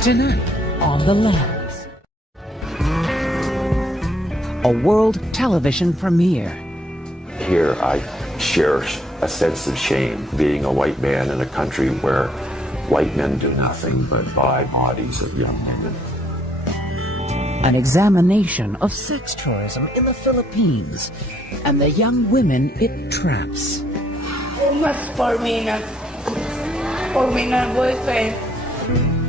Tonight on The Lands. A world television premiere. Here I share a sense of shame being a white man in a country where white men do nothing but buy bodies of young women. An examination of sex tourism in the Philippines and the young women it traps. Mas for me na boyfriend.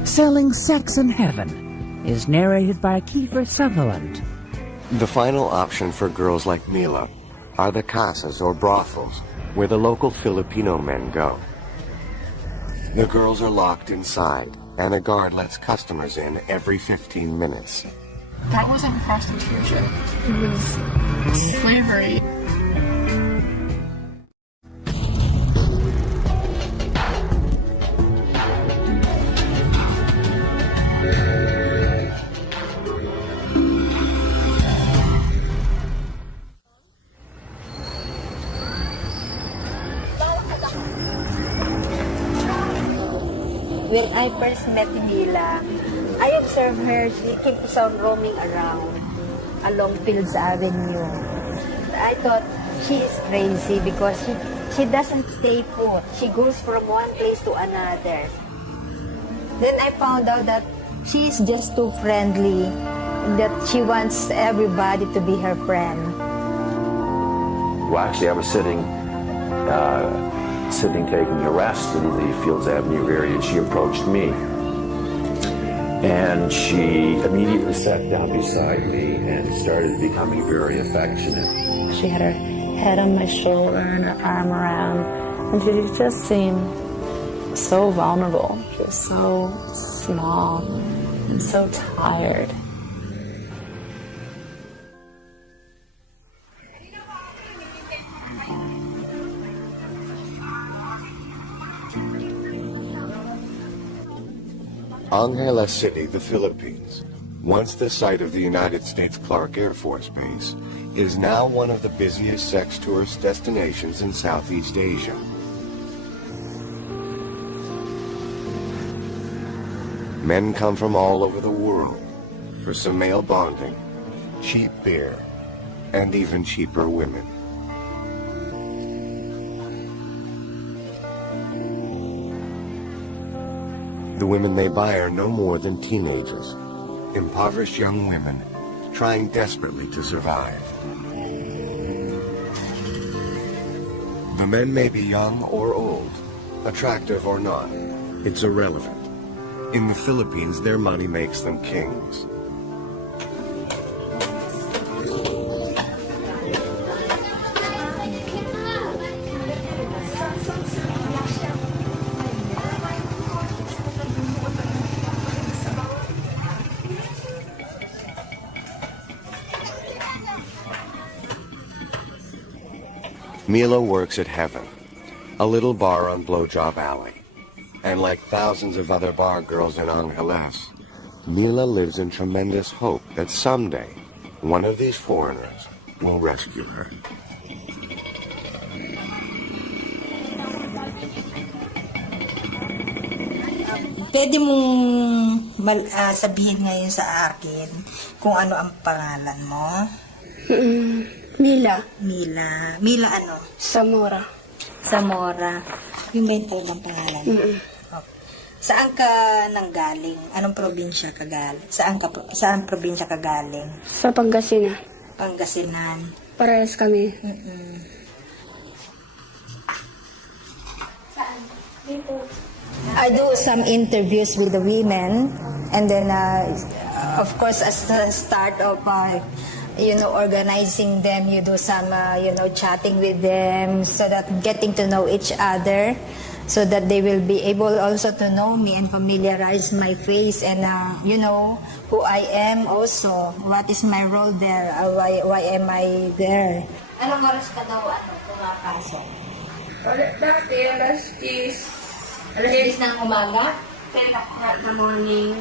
Selling Sex in Heaven is narrated by Kiefer Sutherland. The final option for girls like Mila are the casas or brothels where the local Filipino men go. The girls are locked inside and a guard lets customers in every 15 minutes. That wasn't prostitution. It was slavery. When I first met Mila, I observed her. She keeps on roaming around along Fields Avenue. I thought she is crazy because she doesn't stay put. She goes from one place to another. Then I found out that she is just too friendly, that she wants everybody to be her friend. Well, actually, I was sitting taking a rest in the Fields Avenue area, and she approached me. And she immediately sat down beside me and started becoming very affectionate. She had her head on my shoulder and her arm around, and she just seemed so vulnerable. She was so small and so tired. Angeles City, the Philippines, once the site of the United States Clark Air Force Base, is now one of the busiest sex tourist destinations in Southeast Asia. Men come from all over the world for some male bonding, cheap beer, and even cheaper women. The women they buy are no more than teenagers, impoverished young women trying desperately to survive. The men may be young or old, attractive or not, it's irrelevant. In the Philippines, their money makes them kings. Mila works at Heaven, a little bar on Blowjob Alley. And like thousands of other bar girls in Angeles, Mila lives in tremendous hope that someday one of these foreigners will rescue her. Pwede mong sabihin ngayon sa akin kung ano ang pangalan mo? Mila. Mila. Mila ano? Zamora. Zamora. Yung ba yung talagang pangalan mo? Okay. Saan ka nanggaling? Anong probinsya ka galing? Saan probinsya ka galing? Sa Pangasinan. Pangasinan. Parehas kami. I do some interviews with the women, and then of course as the start of organizing them, you do some chatting with them, so that getting to know each other, so that they will be able also to know me and familiarize my face and who I am also, what is my role there, why am I there. Anong oras ka daw pumapasok? Dati, alas 10. Alas 10 ng umaga? 10 o'clock in the morning.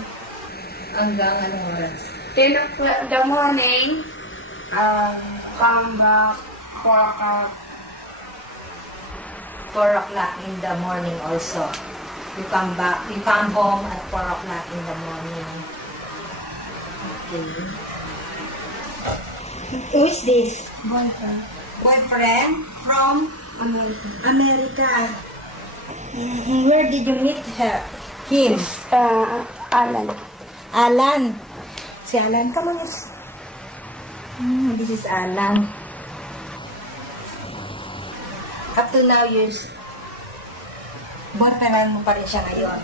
Hanggang anong oras? 10 o'clock in the morning. Come back 4 o'clock. 4 o'clock in the morning also. You come back, you come home at 4 o'clock in the morning. Okay. Who is this? Boyfriend. Boyfriend from America. America. Where did you meet her? Him? Alan. Alan. Si Alan, come on. This is Alan. Up to now, boyfriend mo pa rin siya ngayon.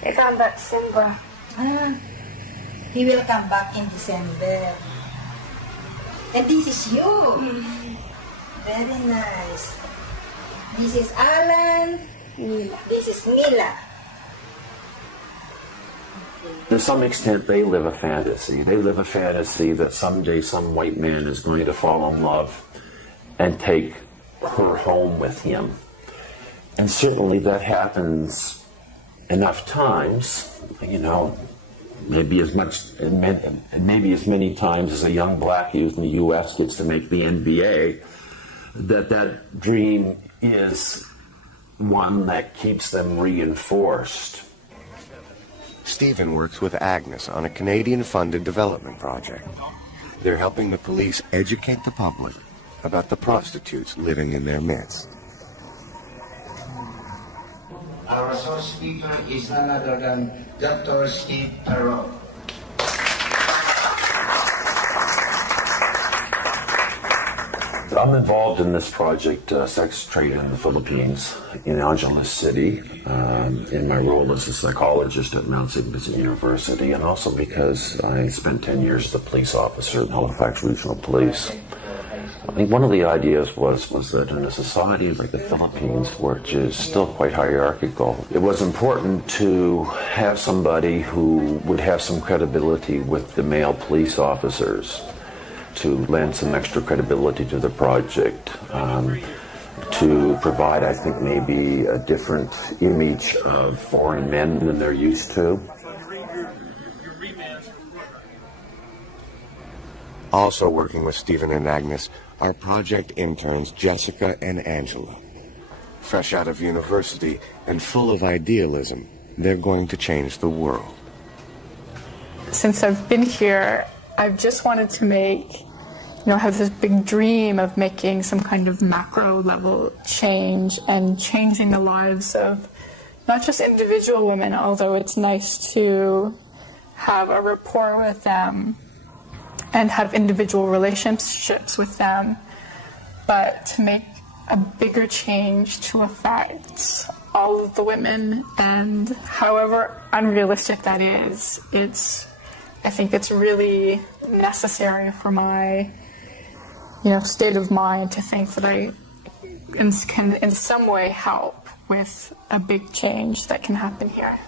He come back December. He will come back in December. And this is you. Very nice. This is Alan. Mila. This is Mila. To some extent, they live a fantasy. They live a fantasy that someday some white man is going to fall in love and take her home with him. And certainly that happens enough times, maybe as many times as a young black youth in the U.S. gets to make the NBA, that dream is one that keeps them reinforced. Stephen works with Agnes on a Canadian-funded development project. They're helping the police educate the public about the prostitutes living in their midst. Our source speaker is none other than Dr. Steve Perot. I'm involved in this project, Sex Trade in the Philippines, in Angeles City, in my role as a psychologist at Mount St. Vincent University, and also because I spent 10 years as a police officer in Halifax Regional Police. I think one of the ideas was that in a society like the Philippines, which is still quite hierarchical, it was important to have somebody who would have some credibility with the male police officers, to lend some extra credibility to the project, to provide, I think, maybe a different image of foreign men than they're used to. Also working with Stephen and Agnes are project interns Jessica and Angela. Fresh out of university and full of idealism, they're going to change the world. Since I've been here, I've just wanted to have this big dream of making some kind of macro level change and changing the lives of not just individual women, although it's nice to have a rapport with them and have individual relationships with them, but to make a bigger change to affect all of the women. And however unrealistic that is, I think it's really necessary for my state of mind to think that I can in some way help with a big change that can happen here.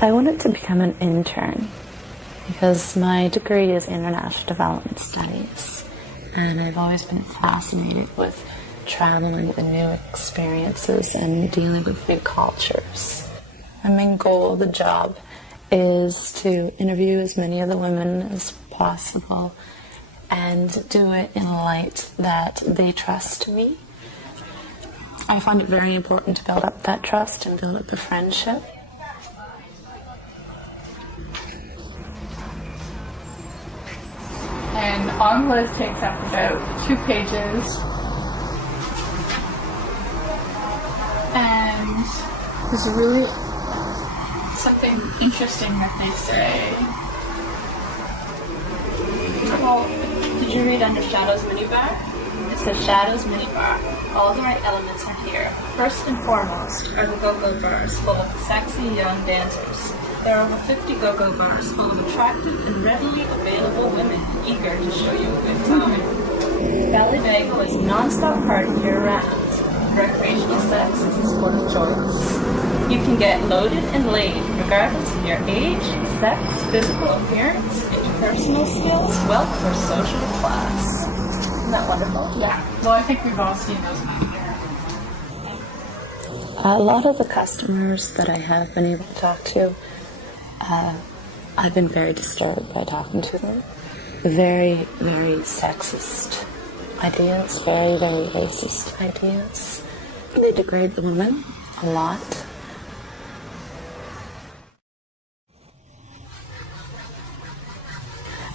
I wanted to become an intern because my degree is International Development Studies, and I've always been fascinated with traveling and new experiences and dealing with new cultures. My main goal of the job is to interview as many of the women as possible and do it in a light that they trust me. I find it very important to build up that trust and build up a friendship. And on the list takes up about 2 pages. And there's really something interesting that they say. Well, did you read under Shadows Minibar? It says Shadows Minibar. All the right elements are here. First and foremost are the go-go bars full of sexy young dancers. There are over 50 go-go bars full of attractive and readily available women eager to show you a good time. Valley Bagel is non-stop party year-round. Recreational sex is a sport of choice. You can get loaded and laid regardless of your age, sex, physical appearance, interpersonal skills, wealth, or social class. Isn't that wonderful? Yeah. Well, I think we've all seen those men here. A lot of the customers that I have been able to talk to, I've been very disturbed by talking to them. Very, very sexist. ideas, very, very racist ideas. They degrade the women a lot.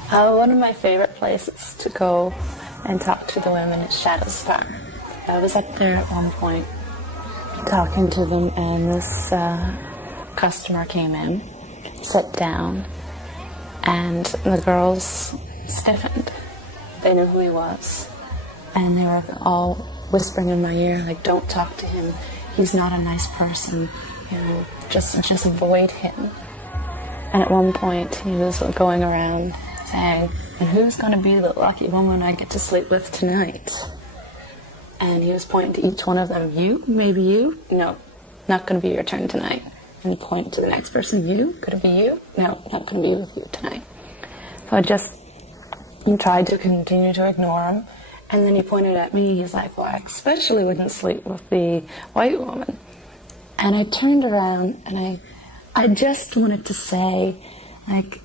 One of my favorite places to go and talk to the women is Shadows Bar. I was up there at one point talking to them, and this customer came in, sat down, and the girls stiffened. They knew who he was, and they were all whispering in my ear, like, don't talk to him, he's not a nice person, you know, just avoid him. And at one point he was going around saying, and who's going to be the lucky woman I get to sleep with tonight? And he was pointing to each one of them. You? Maybe you? No, not going to be your turn tonight. And he pointed to the next person. You? Could it be you? No, not going to be with you tonight. So I just tried to continue to ignore him. And then he pointed at me. He's like, well, I especially wouldn't sleep with the white woman. And I turned around and I just wanted to say, like,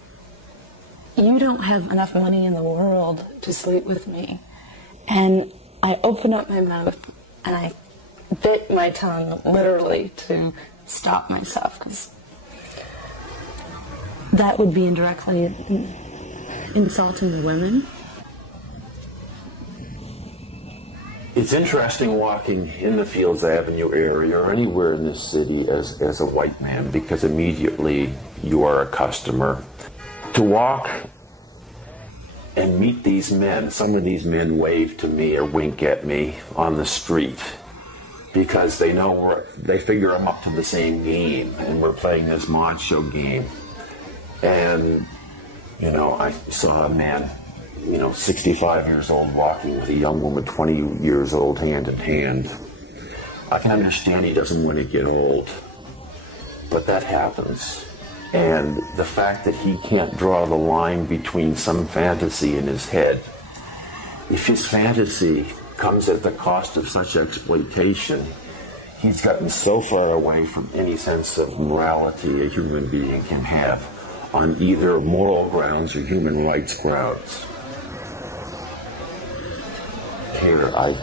you don't have enough money in the world to sleep with me. And I opened up my mouth and I bit my tongue literally to stop myself, because that would be indirectly insulting the women. It's interesting walking in the Fields Avenue area or anywhere in this city as a white man, because immediately you are a customer. To walk and meet these men, some of these men wave to me or wink at me on the street because they know they figure I'm up to the same game and we're playing this mod show game. And, you know, I saw a man, 65 years old walking with a young woman 20 years old hand in hand. I can understand he doesn't want to get old, but that happens. And the fact that he can't draw the line between some fantasy in his head, if his fantasy comes at the cost of such exploitation, he's gotten so far away from any sense of morality a human being can have on either moral grounds or human rights grounds. Here, I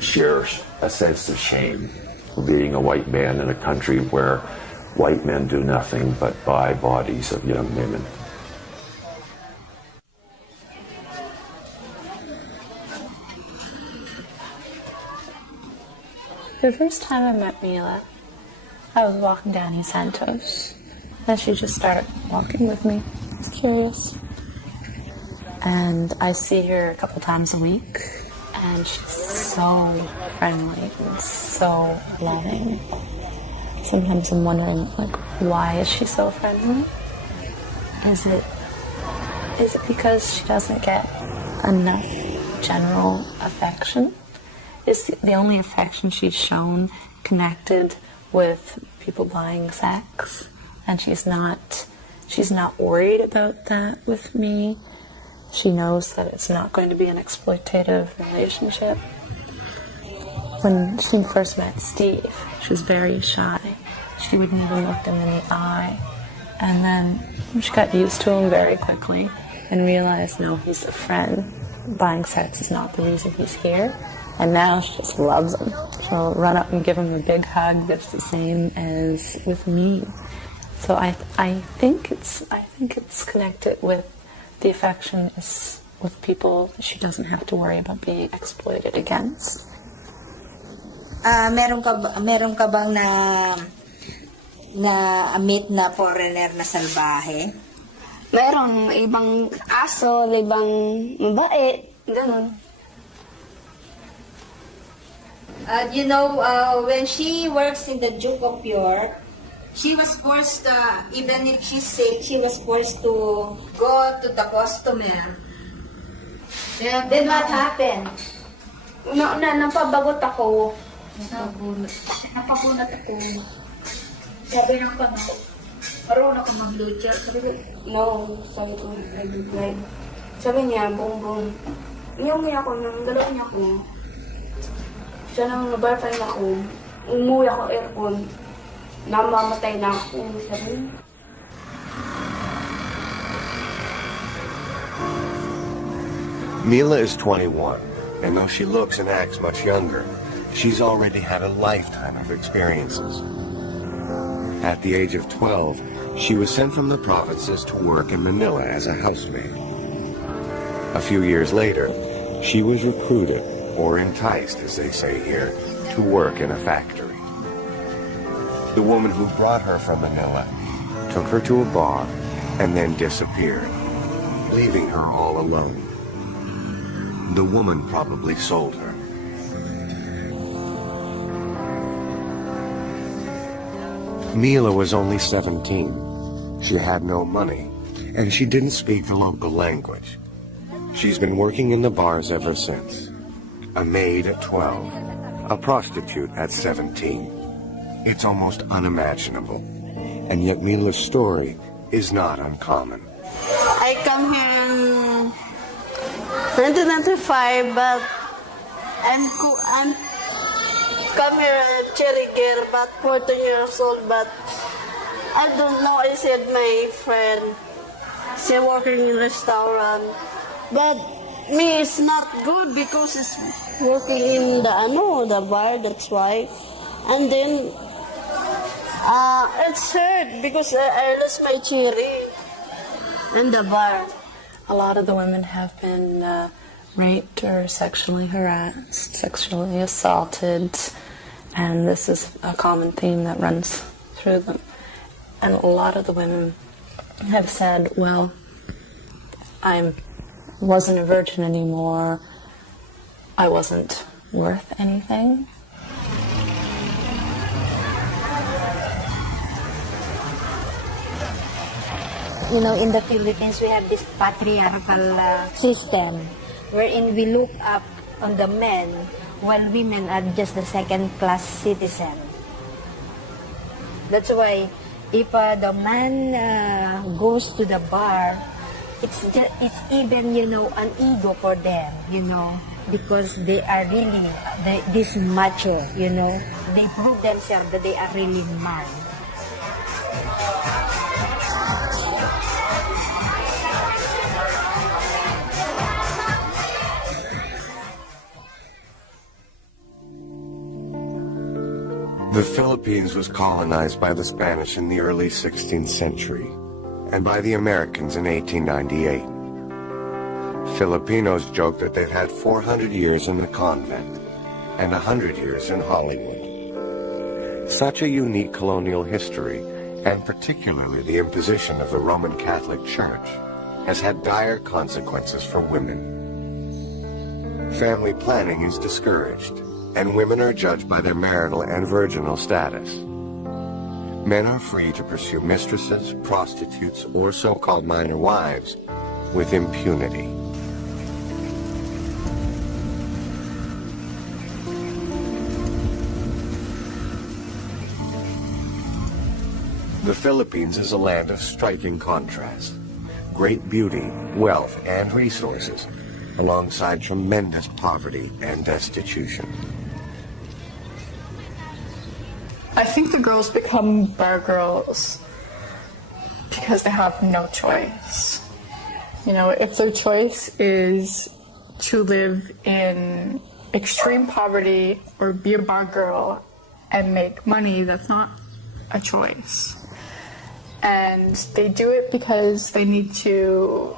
share a sense of shame for being a white man in a country where white men do nothing but buy bodies of young women. The first time I met Mila, I was walking down East Santos. Then she just started walking with me. I was curious. And I see her a couple times a week, and she's so friendly and so loving. Sometimes I'm wondering, like, why is she so friendly? Is it because she doesn't get enough general affection? Is the only affection she's shown connected with people buying sex? And she's not worried about that with me. She knows that it's not going to be an exploitative relationship. When she first met Steve, she was very shy. She wouldn't even look him in the eye. And then she got used to him very quickly and realized, no, he's a friend. Buying sex is not the reason he's here. And now she just loves him. She'll run up and give him a big hug that's the same as with me. So I think it's connected with the affection is with people she doesn't have to worry about being exploited against. Meron ka bang na-meet na foreigner na salbahe? Meron, ibang aso, ibang mabait, ganun. When she works in the Duke of York, she was forced, even if she's sick, she was forced to go to the customer. Then what happened? Napabagot ako. Napabunat ako. Sabi ng kano, marunong ako mag-lucha. Sabi ko, no. Sabi ko, like, sabi niya, boom. Umiyak ako, nang galaw niya ako. Siya nang nabarfay na ako. Umuwi ako aircon. Namamatay na ako. Sabi niya. Mila is 21, And though she looks and acts much younger, she's already had a lifetime of experiences. At the age of 12, she was sent from the provinces to work in Manila as a housemaid. A few years later, she was recruited, or enticed, as they say here, to work in a factory. The woman who brought her from Manila took her to a bar and then disappeared, leaving her all alone. The woman probably sold her. Mila was only 17. She had no money, and she didn't speak the local language. She's been working in the bars ever since. A maid at 12, a prostitute at 17. It's almost unimaginable. And yet Mila's story is not uncommon. I come here in 1995, but I'm come here a cherry girl, about 14 years old, but I don't know. I said my friend, she working in restaurant, but me it's not good because it's working in the bar. That's why, and then it's hurt because I lost my cherry in the bar. A lot of the women have been raped or sexually harassed, sexually assaulted, and this is a common theme that runs through them. And a lot of the women have said, well, I wasn't a virgin anymore, I wasn't worth anything. You know, in the Philippines, we have this patriarchal system wherein we look up on the men while women are just the second-class citizen. That's why if the man goes to the bar, it's even, you know, an ego for them, you know, because they are really this macho, you know. They prove themselves that they are really man. The Philippines was colonized by the Spanish in the early 16th century and by the Americans in 1898. Filipinos joke that they've had 400 years in the convent and 100 years in Hollywood. Such a unique colonial history, and particularly the imposition of the Roman Catholic Church, has had dire consequences for women. Family planning is discouraged, and women are judged by their marital and virginal status. Men are free to pursue mistresses, prostitutes, or so-called minor wives with impunity. The Philippines is a land of striking contrast. Great beauty, wealth, and resources, alongside tremendous poverty and destitution. I think the girls become bar girls because they have no choice. You know, if their choice is to live in extreme poverty or be a bar girl and make money, that's not a choice. And they do it because they need to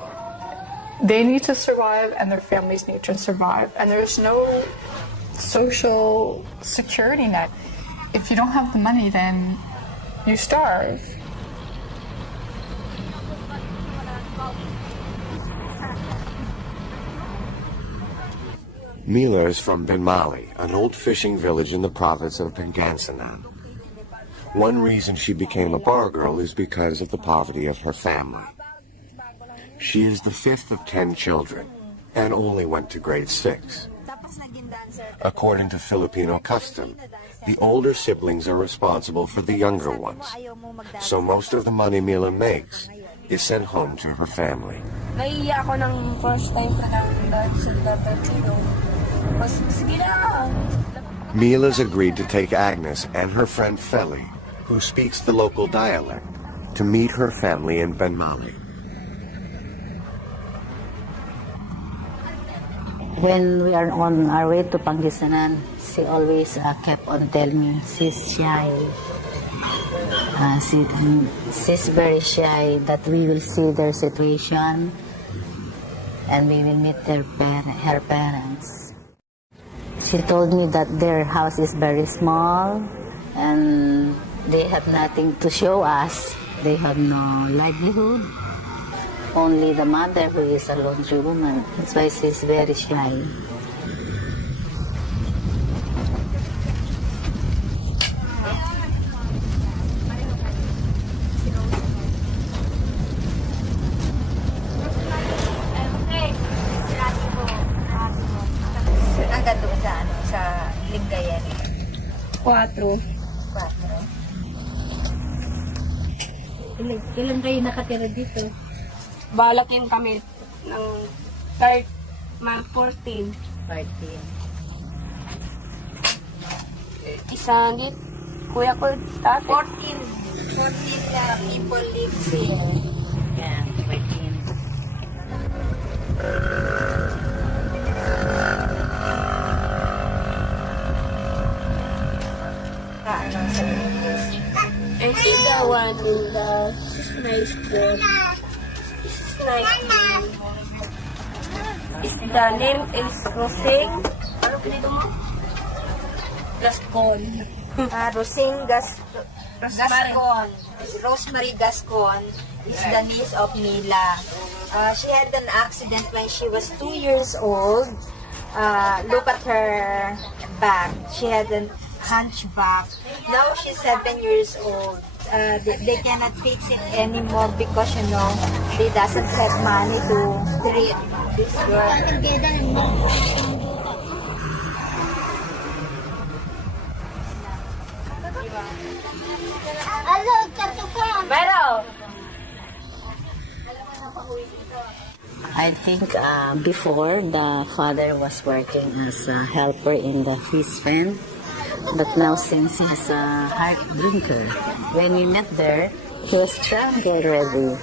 survive, and their families need to survive. And there's no social security net. If you don't have the money, then you starve. Mila is from Benmali, an old fishing village in the province of Pangasinan. One reason she became a bar girl is because of the poverty of her family. She is the fifth of 10 children and only went to grade 6. According to Filipino custom, the older siblings are responsible for the younger ones, so most of the money Mila makes is sent home to her family. Naiiya ako ng first time ko na sa Filipino. Mas sige na. Mila's agreed to take Agnes and her friend Feli, who speaks the local dialect, to meet her family in Benmali. When we are on our way to Pangasinan, she always kept on telling me she's shy. She's very shy that we will see their situation and we will meet her parents. She told me that their house is very small and they have nothing to show us. They have no livelihood. Only the mother, who is a laundry woman. That's why she's very shy. Hanggang doon sa Lingayen? 4. Ilan kayo nakatira dito? Balakin kami ng 14. 14. Isa dit, kuya ko dati. 14 people lives here. Yeah, 14. Ano sa English? I see the one in the nice girl. Is the name is Rosing? Ano pinito mo? Gascon. Rosing Gascon. Rosemary Gascon is the niece of Mila. She had an accident when she was 2 years old. Look at her back. She had a hunchback. Now she's 7 years old. They cannot fix it anymore because, they doesn't have money to treat this girl. I think before the father was working as a helper in the fish pen, but now since he's a hard drinker, when we met there, he was drunk already.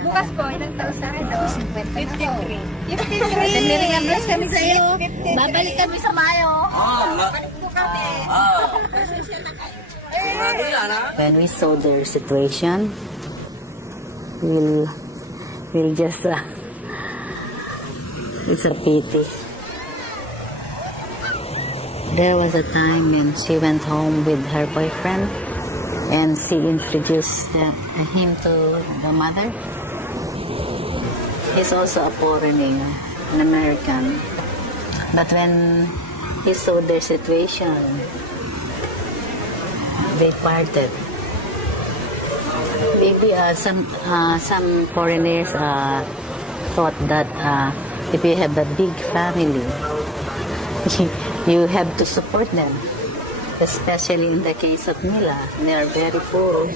Bukas po, ilang taon sa akin? 53. 53! Nililingan kami sa'yo. Babalik kami sa Mayo. Babalik po kami. When we saw their situation, we'll just, it's a pity. There was a time when she went home with her boyfriend and she introduced him to the mother. He's also a foreigner, an American. But when he saw their situation, they parted. Maybe some foreigners thought that if you have a big family, you have to support them. Especially in the case of Mila, they are very poor.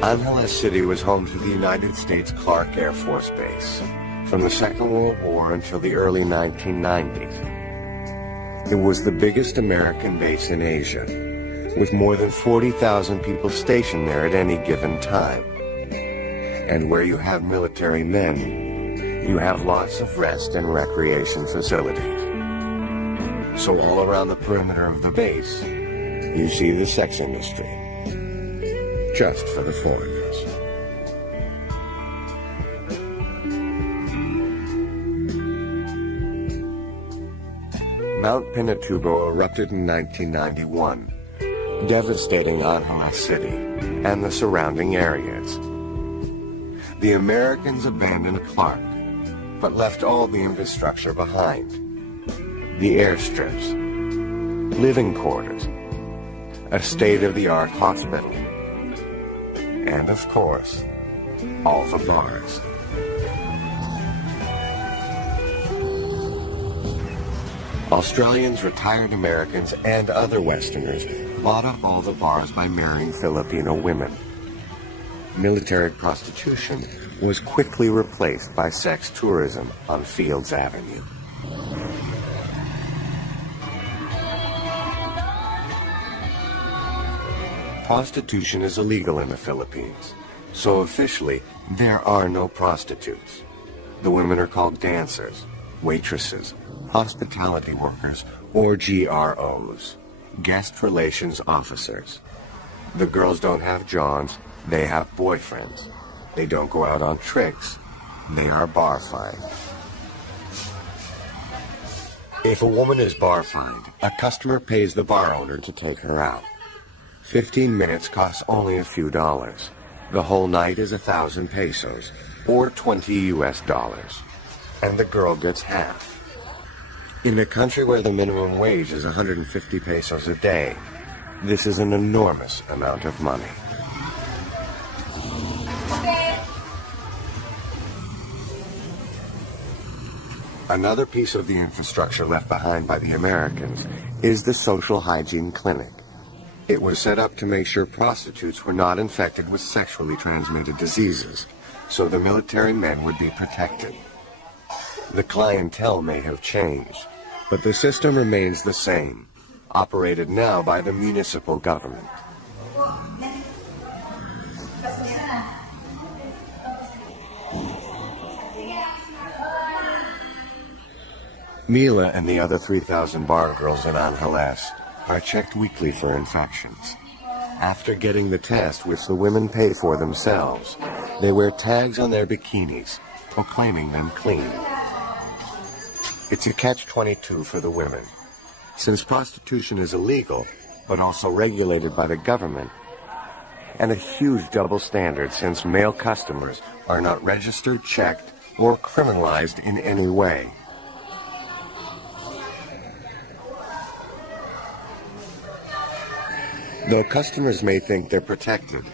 Angeles City was home to the United States Clark Air Force Base from the Second World War until the early 1990s. It was the biggest American base in Asia, with more than 40,000 people stationed there at any given time. And where you have military men, you have lots of rest and recreation facilities. So all around the perimeter of the base, you see the sex industry. Just for the foreigners. Mount Pinatubo erupted in 1991, devastating Angeles City and the surrounding areas. The Americans abandoned Clark, but left all the infrastructure behind. The airstrips, living quarters, a state-of-the-art hospital, and of course, all the bars. Australians, retired Americans, and other Westerners bought up all the bars by marrying Filipino women. Military prostitution was quickly replaced by sex tourism on Fields Avenue. Prostitution is illegal in the Philippines, so officially there are no prostitutes. The women are called dancers, waitresses, hospitality workers, or GROs, guest relations officers. The girls don't have Johns, they have boyfriends. They don't go out on tricks, they are bar-fined. If a woman is bar-fined, a customer pays the bar owner to take her out. 15 minutes costs only a few dollars. The whole night is 1,000 pesos, or $20 US, and the girl gets half. In a country where the minimum wage is 150 pesos a day, this is an enormous amount of money. Another piece of the infrastructure left behind by the Americans is the social hygiene clinic. It was set up to make sure prostitutes were not infected with sexually transmitted diseases, so the military men would be protected. The clientele may have changed, but the system remains the same, operated now by the municipal government. Mila and the other 3,000 bar girls in Angeles are checked weekly for infections. After getting the test, which the women pay for themselves, they wear tags on their bikinis, proclaiming them clean. It's a catch-22 for the women. Since prostitution is illegal, but also regulated by the government, and a huge double standard since male customers are not registered, checked, or criminalized in any way. Though customers may think they're protected,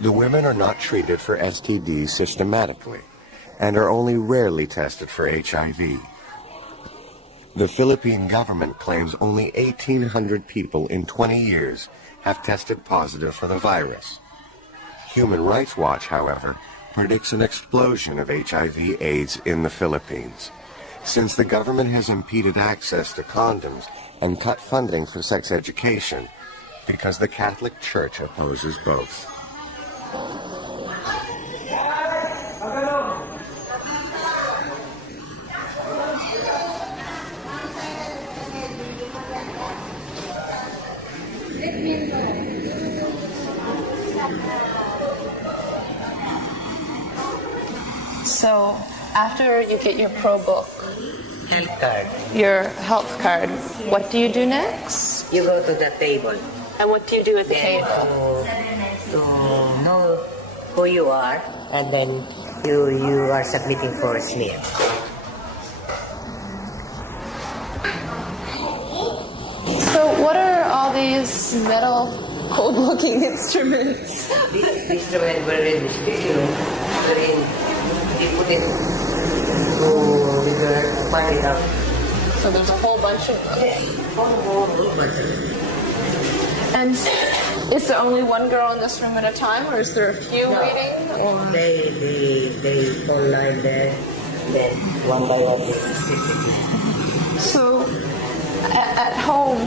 the women are not treated for STDs systematically and are only rarely tested for HIV. The Philippine government claims only 1,800 people in 20 years have tested positive for the virus. Human Rights Watch, however, predicts an explosion of HIV/AIDS in the Philippines, since the government has impeded access to condoms and cut funding for sex education, because the Catholic Church opposes both. So, after you get your pro book, health card, your health card, what do you do next? You go to the table. And what do you do at the table? To know who you are, and then you are submitting for a smear. So what are all these metal, cold-looking instruments? This instrument wherein you put it to part it out. So there's a whole bunch of them? Yes, whole bunch of them. And is there only one girl in this room at a time, or is there a few waiting? Or? They all line there, then one by one they sit. So at home,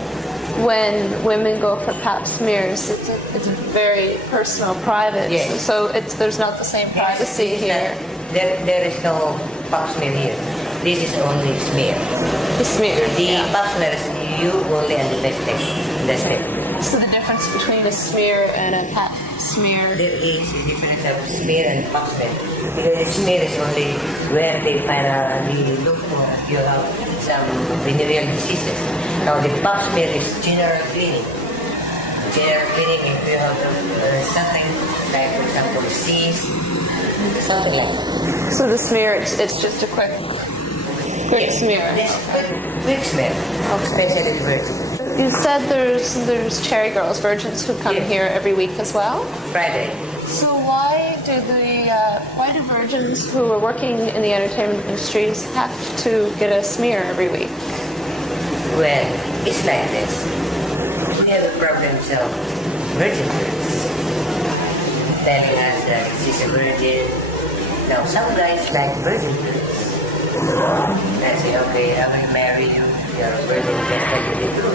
when women go for pap smears, it's very personal, private. Yes. So there's not the same privacy here. There is no pap smear here. This is only smear. The smear. The pap smear is you only and the next step. So the difference between a smear and a pap smear? There is a difference of smear and pap smear. Because the smear is only where they look for you have some venereal diseases. Now the pap smear is general cleaning. General cleaning if you have something like, for example, disease, something like that. So the smear, it's just a quick smear. Yes, quick smear. How expensive is it? You said there's cherry girls, virgins who come here every week as well? Friday. So why do virgins who are working in the entertainment industries have to get a smear every week? Well, it's like this. We have a problem of virgin girls. Telling us that she's a virgin. Now, some guys like virgin girls. I say, okay, I will marry you. You're a virgin, that's what you do.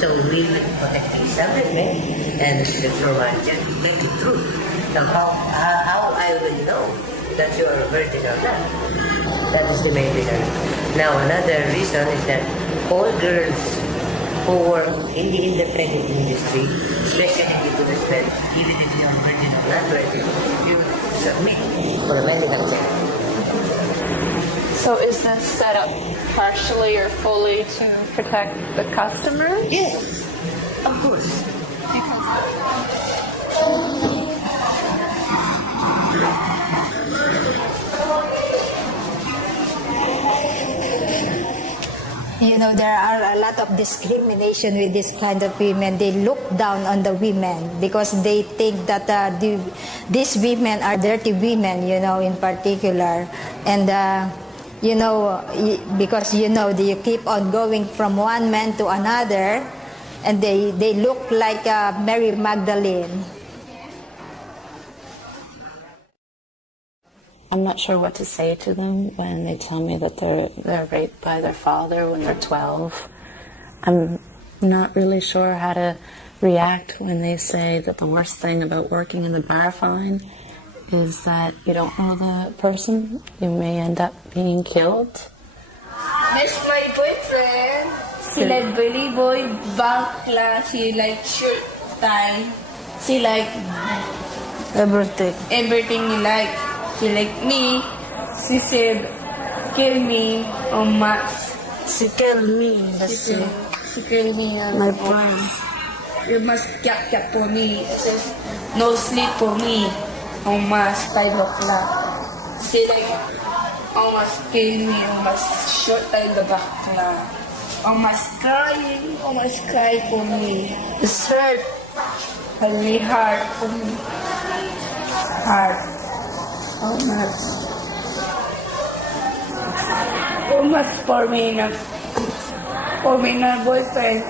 So we will protect the establishment and the formal just make it true. Now, how I will know that you are a virgin or not? That is the main reason. Now, another reason is that all girls who work in the independent industry, especially in the respect, even if you are virgin or not virgin, you submit for a medical check. So is this set up partially or fully to protect the customer? Yes, of course. You know, there are a lot of discrimination with this kind of women. They look down on the women because they think that these women are dirty women, you know, in particular. And, you know, because, you know, you keep on going from one man to another, and they look like Mary Magdalene. I'm not sure what to say to them when they tell me that they're raped by their father when they're 12. I'm not really sure how to react when they say that the worst thing about working in the bar fine is that you don't know the person. You may end up being killed. Miss my boyfriend. She like belly boy, bangla. She like shirt style. She like Everything. everything you like. She like me. She said, kill me or max. She killed me. She killed me. My friend. You must cat for me. It says, no sleep for me. Almost 5 o'clock. She like, almost kill me. Almost shot in the back. Almost cry for me. It's hurt. Really hard for me. Hard. Almost for me na boyfriend.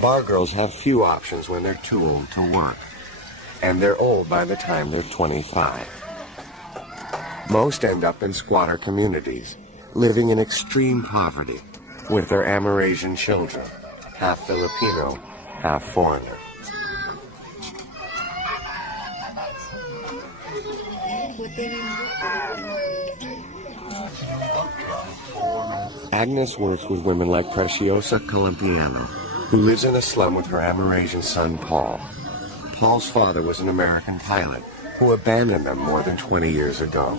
Bar girls have few options when they're too old to work, and they're old by the time they're 25. Most end up in squatter communities, living in extreme poverty, with their Amerasian children, half Filipino, half foreigner. Agnes works with women like Preciosa Calampiano, who lives in a slum with her Amerasian son, Paul. Paul's father was an American pilot who abandoned them more than 20 years ago.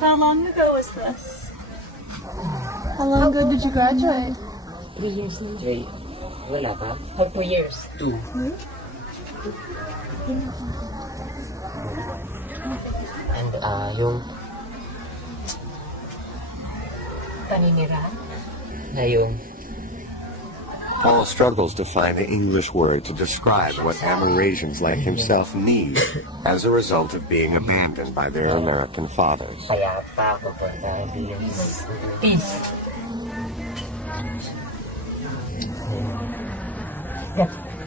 How long ago was this? How long ago did you graduate? 3 years na. 3. Wala pa? Or 2 years? 2. And yung paninira na yung Paul struggles to find the English word to describe what Amerasians like himself need as a result of being abandoned by their American fathers. kaya pa ako po dahil peace.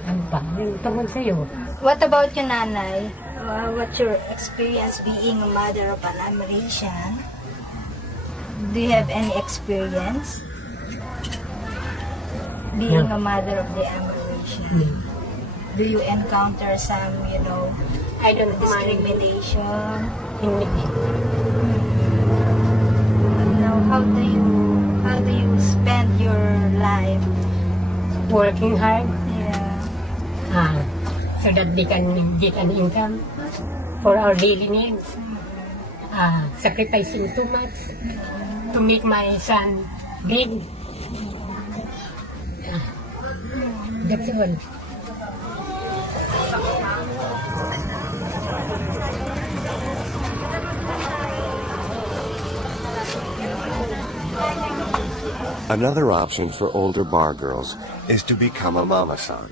Ano pa? Yung tungkol sa'yo. What about you, Nanay? What's your experience being a mother of an Amerasian? Do you have any experience being a mother of the Amerasian? Do you encounter some, you know, I don't discrimination? Hindi. Now, how do you spend your life? Working hard Yeah. So that they can get an income for our daily needs. Sacrificing too much to make my son big. That's all. Another option for older bar girls is to become a mama-san,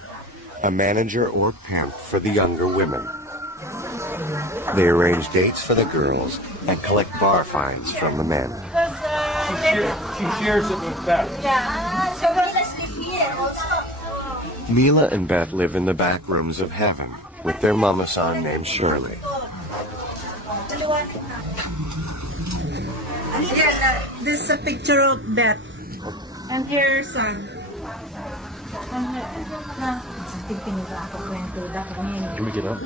a manager or pimp for the younger women. They arrange dates for the girls and collect bar fines from the men. She shares it with Beth. So Mila sleep here also. Mila and Beth live in the back rooms of heaven with their mama-san named Shirley. Here, this is a picture of Beth. And here's son. Can we get up?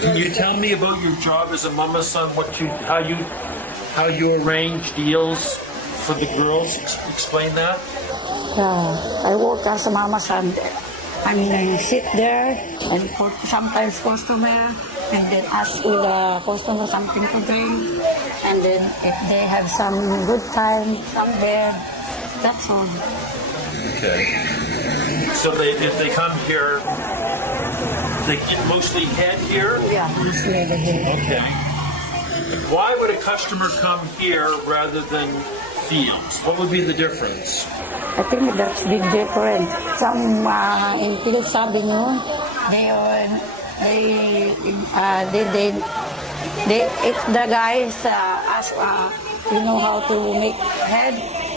Can you tell me about your job as a mama son? How you arrange deals for the girls? Explain that. I work as a mama son. I sit there and sometimes customer, and then ask the customer something to drink, and then if they have some good time somewhere, that's all. Okay. So if they come here, they get mostly head here? Yeah, mostly the head. Okay. Why would a customer come here rather than Fields? What would be the difference? I think that's big different. Some in Fields Avenue, if the guys ask, you know how to make head,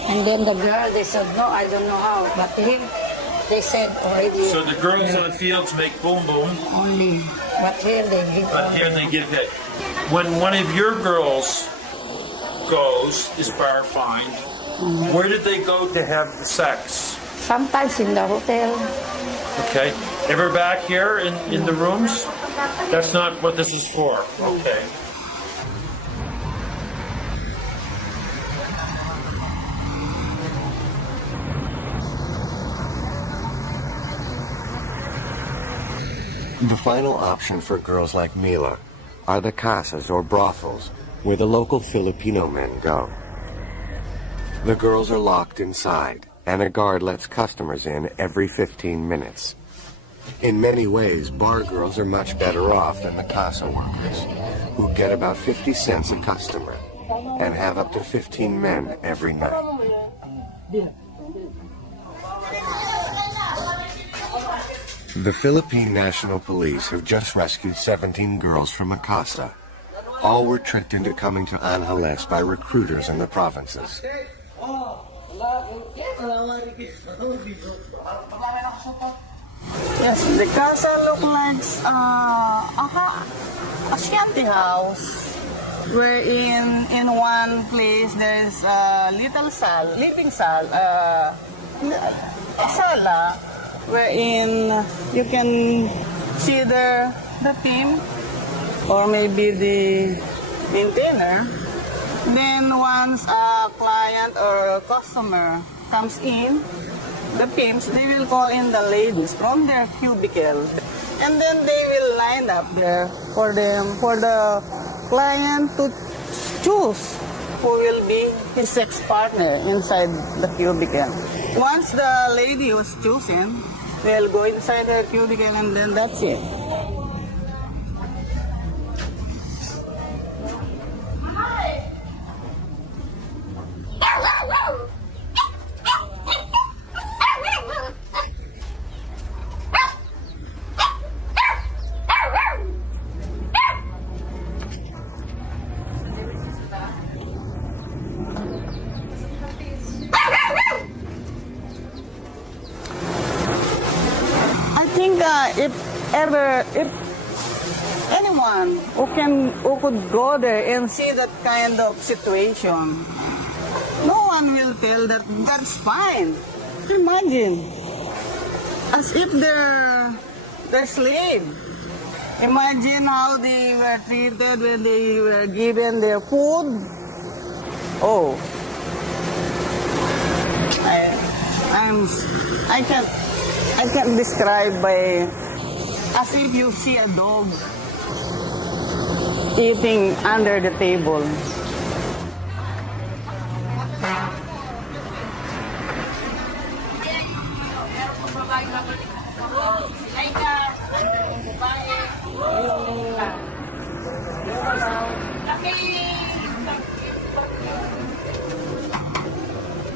and then the girl, they said, no, I don't know how. But here, they said already. So the girls in the Fields make boom boom. Only. But here they give. But here they give it. When one of your girls goes, is bar fined, where did they go to have the sex? Sometimes in the hotel. Okay. Ever back here in the rooms? That's not what this is for. Okay. The final option for girls like Mila are the casas or brothels, where the local Filipino men go. The girls are locked inside, and a guard lets customers in every 15 minutes. In many ways, bar girls are much better off than the casa workers, who get about 50 cents a customer and have up to 15 men every night. The Philippine National Police have just rescued 17 girls from a casa. All were tricked into coming to Angeles by recruiters in the provinces. Yes, the casa looks like a shanty house. Wherein in one place there's a little living sala, wherein you can see the team or maybe the maintainer. Then once a client or a customer comes in, the pimps, they will call in the ladies from their cubicle. And then they will line up there for the client to choose who will be his sex partner inside the cubicle. Once the lady was chosen, they'll go inside her cubicle and then that's it. If anyone who could go there and see that kind of situation, no one will tell that that's fine. Imagine, as if they're slave. Imagine how they were treated when they were given their food. Oh, I can't describe by. As if you see a dog eating under the table.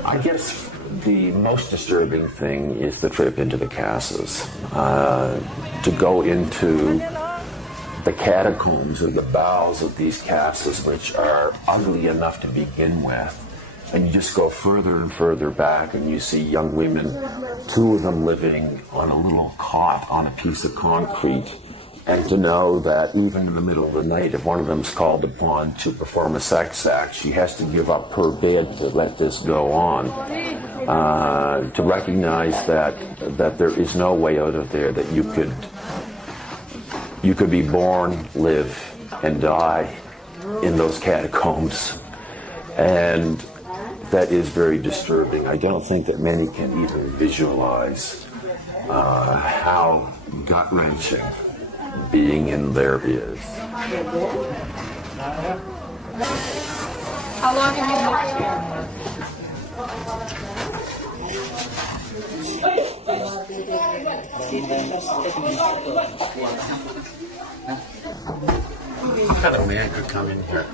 I I guess the most disturbing thing is the trip into the casas. To go into the catacombs or the bowels of these casas, which are ugly enough to begin with, and you just go further and further back and you see young women, 2 of them living on a little cot on a piece of concrete, and to know that even in the middle of the night, if one of them's called upon to perform a sex act, she has to give up her bed to let this go on. To recognize that there is no way out of there, that you could be born, live, and die in those catacombs. And that is very disturbing. I don't think that many can even visualize how gut-wrenching being in there is. How long have you lived here? What kind of man could come in here?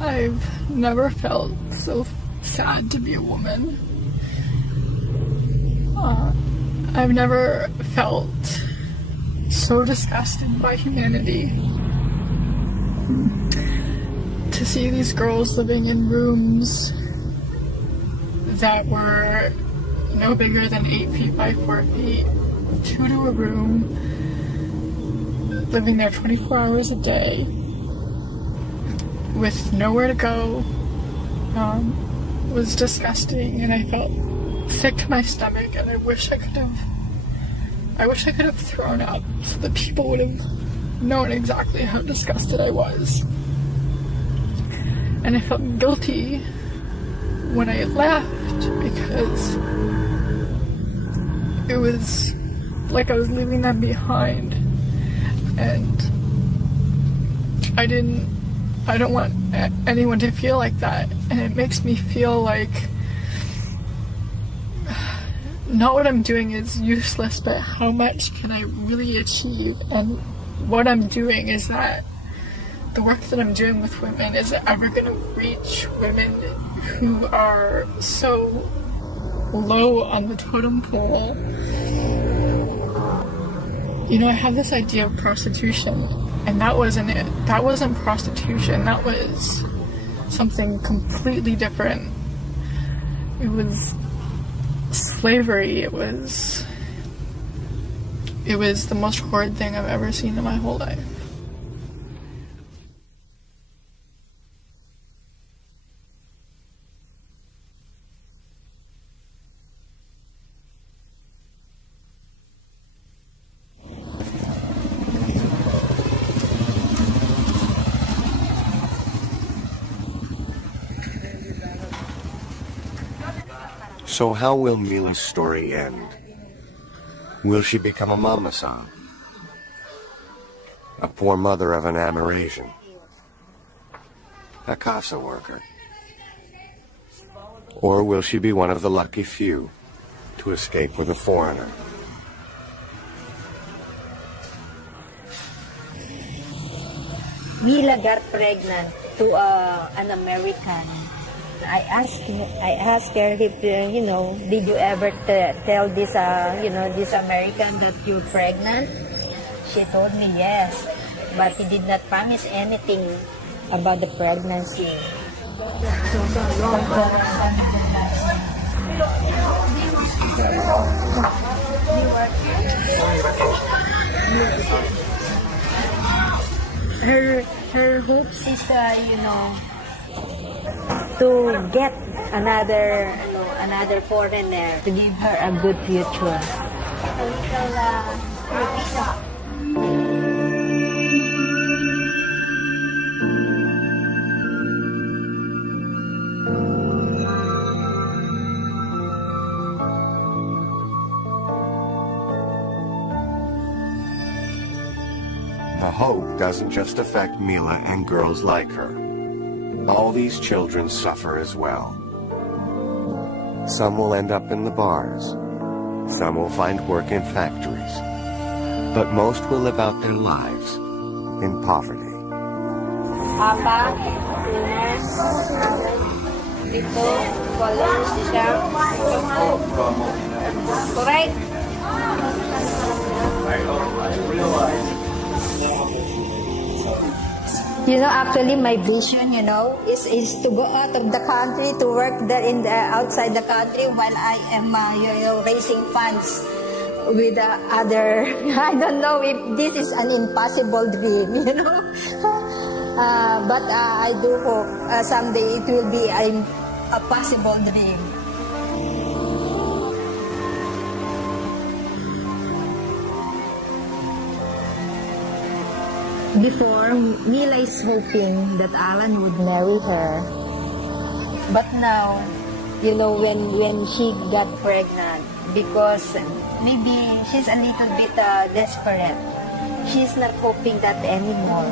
I've never felt so sad to be a woman. I've never felt so disgusted by humanity. To see these girls living in rooms that were no bigger than 8 feet by 4 feet, 2 to a room, living there 24 hours a day, with nowhere to go, was disgusting, and I felt sick to my stomach, and I wish I could have thrown up so that people would have known exactly how disgusted I was. And I felt guilty when I left because it was like I was leaving them behind, and I don't want anyone to feel like that, and it makes me feel like not what I'm doing is useless, but how much can I really achieve. And what I'm doing is that the work that I'm doing with women is ever going to reach women who are so low on the totem pole. You know, I have this idea of prostitution, and that wasn't it. That wasn't prostitution. That was something completely different. It was slavery. It was the most horrid thing I've ever seen in my whole life. So how will Mila's story end? Will she become a mama-san? A poor mother of an Amerasian? A casa worker? Or will she be one of the lucky few to escape with a foreigner? Mila got pregnant to an American. I asked her if, did you ever tell this, this American that you're pregnant? She told me yes, but he did not promise anything about the pregnancy. Her hopes is, to get another foreigner to give her a good future. The hope doesn't just affect Mila and girls like her. All these children suffer as well. Some will end up in the bars. Some will find work in factories. But most will live out their lives in poverty. Papa, Ines, Tito, Colin, Sham. Correct? Actually, my vision, is to go out of the country to work there outside the country while I am, raising funds with other. I don't know if this is an impossible dream, but I do hope someday it will be a possible dream. Before, Mila is hoping that Alan would marry her. But now, when she got pregnant, because maybe she's a little bit desperate, she's not hoping that anymore.